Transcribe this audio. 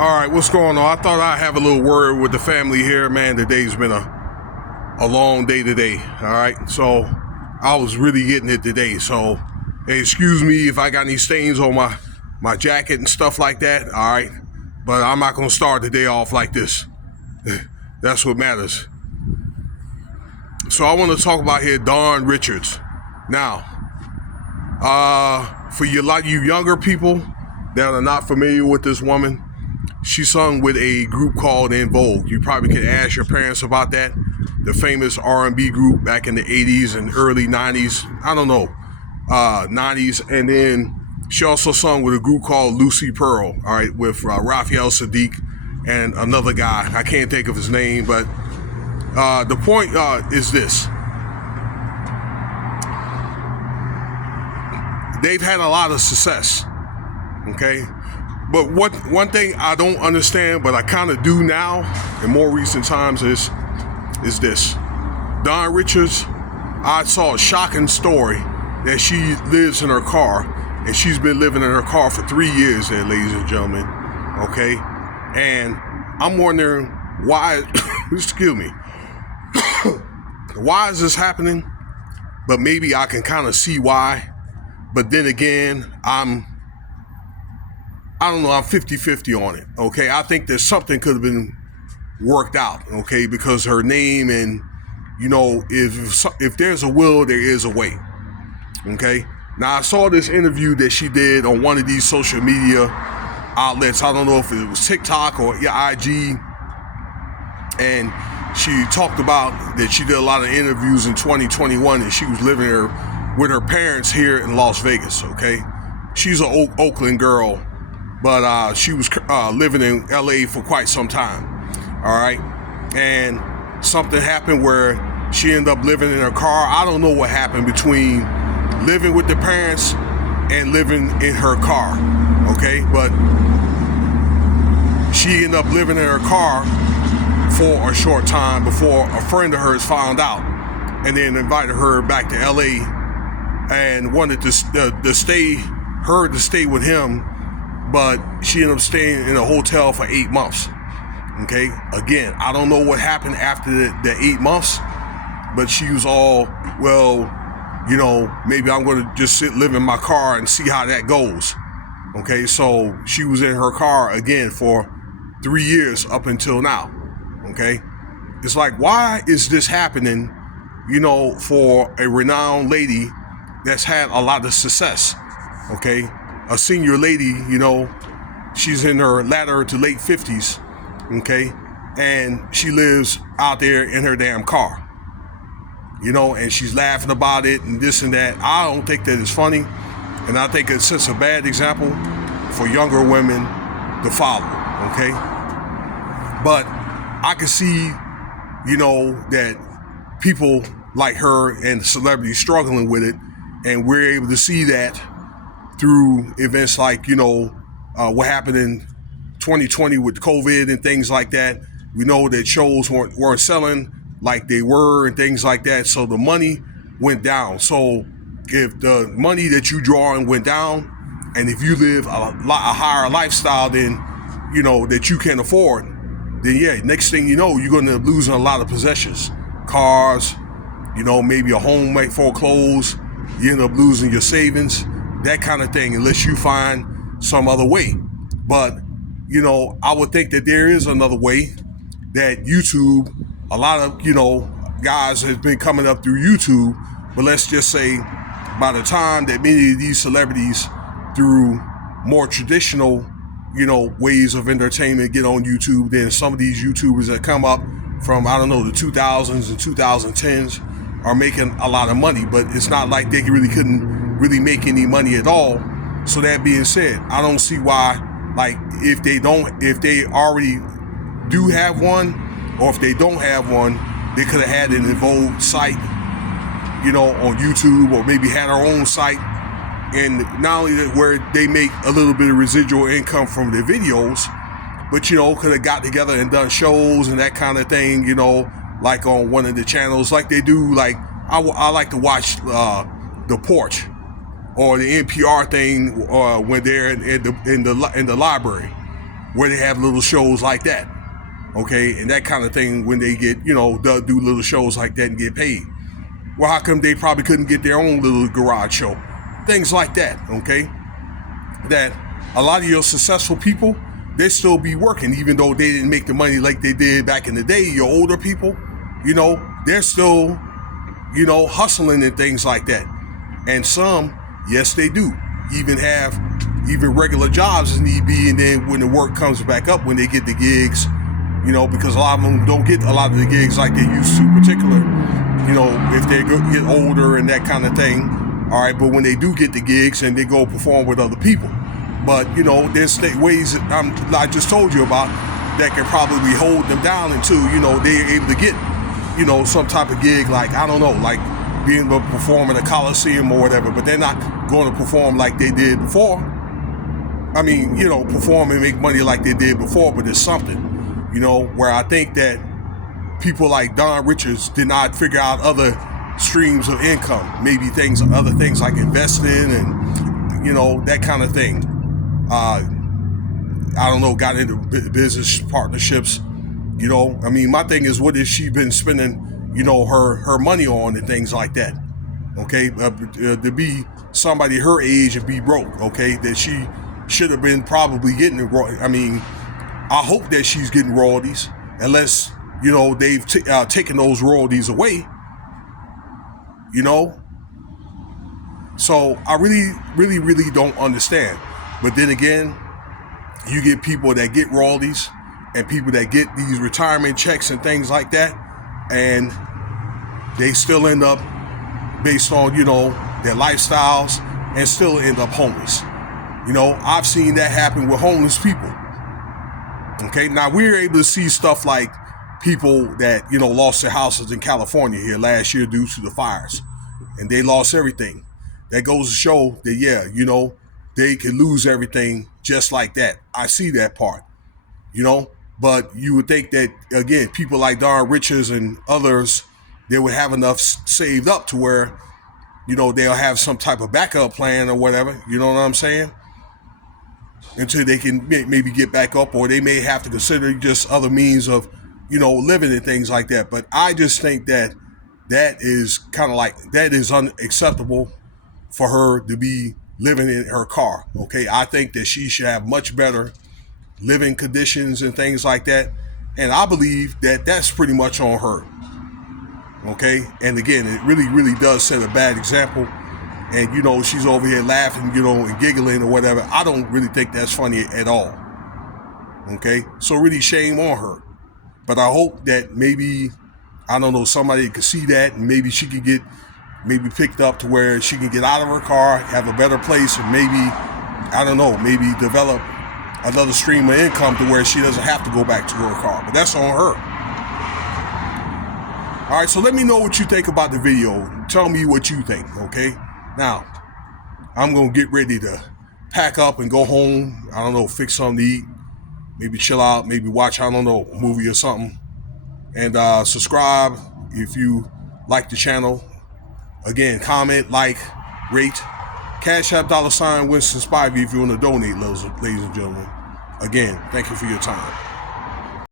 All right, what's going on? I thought I'd have a little word with the family here, man. Today's been a long day today, all right? So I was really getting it today. So hey, excuse me if I got any stains on my jacket and stuff like that, all right? But I'm not gonna start the day off like this. That's what matters. So I want to talk about here Dawn Richards. Now, for you younger people that are not familiar with this woman, she sung with a group called EnVogue. You probably could ask your parents about that. The famous R&B group back in the 80s and early 90s. I don't know, 90s. And then she also sung with a group called Lucy Pearl, all right, with Raphael Sadiq and another guy. I can't think of his name, but the point is this. They've had a lot of success, okay? But one thing I don't understand, but I kind of do now in more recent times is this. Dawn Richards, I saw a shocking story that she lives in her car, and she's been living in her car for 3 years there, ladies and gentlemen, okay? And I'm wondering why, excuse me, why is this happening? But maybe I can kind of see why. But then again, I don't know, I'm 50-50 on it, okay? I think that something could have been worked out, okay? Because her name and, you know, if there's a will, there is a way, okay? Now, I saw this interview that she did on one of these social media outlets. I don't know if it was TikTok or IG. And she talked about that she did a lot of interviews in 2021 and she was living with her parents here in Las Vegas, okay? She's an Oakland girl, but she was living in LA for quite some time, all right? And something happened where she ended up living in her car. I don't know what happened between living with the parents and living in her car, okay? But she ended up living in her car for a short time before a friend of hers found out and then invited her back to LA and wanted to stay with him. But she ended up staying in a hotel for 8 months, okay? Again, I don't know what happened after the 8 months, but she was all, well, you know, maybe I'm going to just live in my car and see how that goes, okay? So she was in her car again for 3 years up until now, okay? It's like, why is this happening, you know, for a renowned lady that's had a lot of success, okay? A senior lady, you know, she's in her latter to late 50s, okay? And she lives out there in her damn car, you know, and she's laughing about it and this and that. I don't think that is funny. And I think it sets a bad example for younger women to follow, okay? But I can see, you know, that people like her and celebrities struggling with it. And we're able to see that through events like, you know, what happened in 2020 with COVID and things like that. We know that shows weren't selling like they were and things like that. So the money went down. So if the money that you draw in went down, and if you live a higher lifestyle than, you know, that you can afford, then yeah, next thing you know, you're going to end up losing a lot of possessions, cars, you know, maybe a home might foreclose, you end up losing your savings, that kind of thing, unless you find some other way. But, you know, I would think that there is another way that YouTube, a lot of, you know, guys has been coming up through YouTube, but let's just say by the time that many of these celebrities through more traditional, you know, ways of entertainment get on YouTube, then some of these YouTubers that come up from, I don't know, the 2000s and 2010s are making a lot of money, but it's not like they couldn't really make any money at all. So that being said, I don't see why, like, if they already do have one, or if they don't have one, they could have had an EnVogue site, you know, on YouTube, or maybe had our own site. And not only that, where they make a little bit of residual income from their videos, but, you know, could have got together and done shows and that kind of thing, you know, like on one of the channels, like they do. Like I like to watch The Porch or the NPR thing when they're in the library. where they have little shows like that, okay, and that kind of thing when they get, they'll do little shows like that and get paid. Well, how come they probably couldn't get their own little garage show? Things like that, okay? That a lot of your successful people, they still be working, even though they didn't make the money like they did back in the day. Your older people, they're still, hustling and things like that. And some, yes, they do even have regular jobs as need be. And then when the work comes back up, when they get the gigs, because a lot of them don't get a lot of the gigs like they used to, particularly, if they get older and that kind of thing. All right, but when they do get the gigs and they go perform with other people. But, there's ways that I just told you about that can probably hold them down until, they're able to get, some type of gig, like, I don't know, like being able to perform in a Coliseum or whatever, but they're not going to perform like they did before. I mean, perform and make money like they did before, but there's something, where I think that people like Don Richards did not figure out other streams of income, maybe other things like investing and, that kind of thing. I don't know, got into business partnerships, my thing is, what has she been spending, her money on and things like that, okay? To be somebody her age and be broke, okay, that she should have been probably getting, I hope that she's getting royalties, unless, they've taken those royalties away, So I really don't understand. But then again, you get people that get royalties and people that get these retirement checks and things like that, and they still end up, based on, their lifestyles, and still end up homeless. I've seen that happen with homeless people. Okay, now we're able to see stuff like people that, lost their houses in California here last year due to the fires, and they lost everything. That goes to show that, yeah, they can lose everything just like that. I see that part, but you would think that, again, people like Don Richards and others, they would have enough saved up to where, they'll have some type of backup plan or whatever, you know what I'm saying? Until they can maybe get back up, or they may have to consider just other means of, living and things like that. But I just think that is kind of like, that is unacceptable for her to be living in her car, okay? I think that she should have much better living conditions and things like that. And I believe that that's pretty much on her, okay? And again, it really does set a bad example. And, she's over here laughing, and giggling or whatever. I don't really think that's funny at all, okay? So really shame on her. But I hope that maybe, I don't know, somebody could see that, and maybe she could get picked up to where she can get out of her car, have a better place, and maybe, I don't know, maybe develop another stream of income to where she doesn't have to go back to her car. But that's on her. All right, so let me know what you think about the video. Tell me what you think, okay? Now, I'm going to get ready to pack up and go home. I don't know, fix something to eat. Maybe chill out, maybe watch, I don't know, a movie or something. And subscribe if you like the channel. Again, comment, like, rate. Cash App $Winston Spivey if you want to donate, ladies and gentlemen. Again, thank you for your time.